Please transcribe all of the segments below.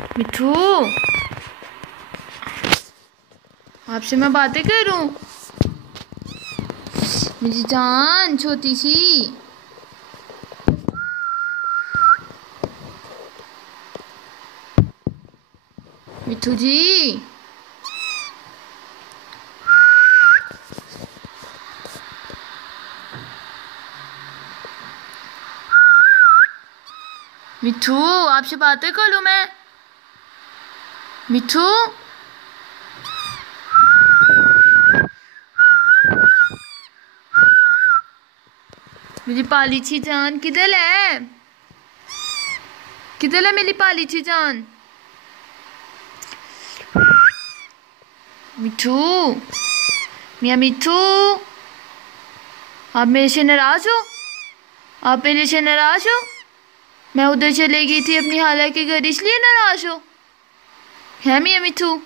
मिठू, आपसे मैं बातें करूं? मेरी जान छोटी सी। मिठू जी, मिठू, आपसे बातें कर लूं मैं? मिठू, मेरी पाली ची जान किधर है? किधर है मेरी पाली ची जान? मिठू, मियाँ मिठू, आप मेरे से नाराज हो? आप मेरे से नाराज हो? मैं उधर चले गई थी अपनी खाला के घर, इसलिए नाराज हो? है मियाँ मिठू,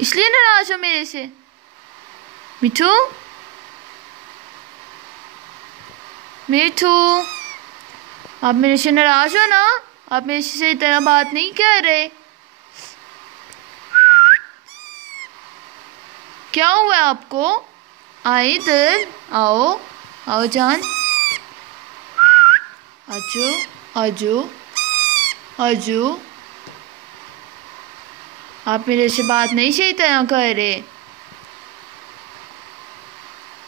इसलिए नाराज हो मेरे से? मिठू, मिठू, आप मेरे से नाराज हो ना? आप मेरे से इस तरह बात नहीं कर रहे। क्या हुआ आपको? आए इधर, आओ, आओ जान, आजो, आजो, आजो। आप मेरे से बात नहीं सही तरह कर रहे।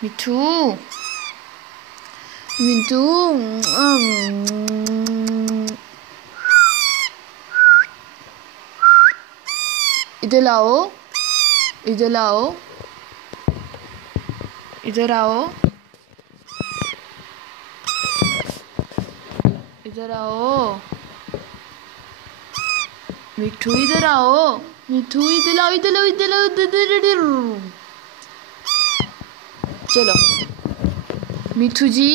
मिठू, मिठू, इधर आओ, इधर आओ, इधर आओ, इधर आओ। मिठू इधर आओ, मिठू इधर आओ, इधर आओ, इधर आओ, इधर। चलो मिठू जी,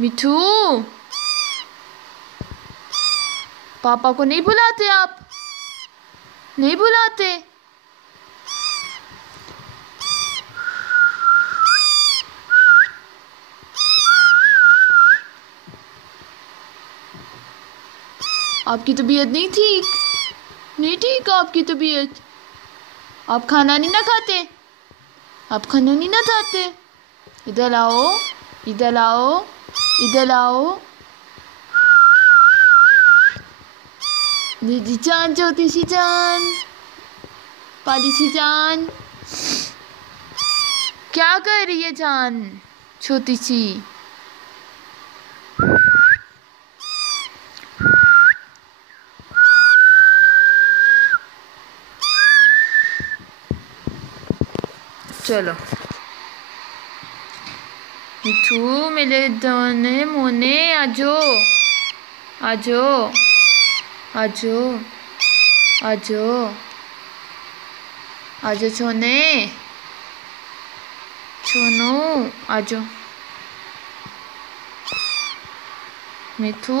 मिठू, पापा को नहीं बुलाते आप? नहीं बुलाते? आपकी तबीयत नहीं ठीक? नहीं ठीक आपकी तबीयत? आप खाना नहीं ना खाते? आप खाना नहीं ना खाते? इधर आओ, इधर आओ, इधर आओ। दीदी जान, छोटी सी जान, पाली सी जान, क्या कर रही है जान छोटी सी? चलो मिठू, मेरे दाने मोने, आजो, आजो, आजो, आजो, आजो सोने, सोनू, आजो। मिठू।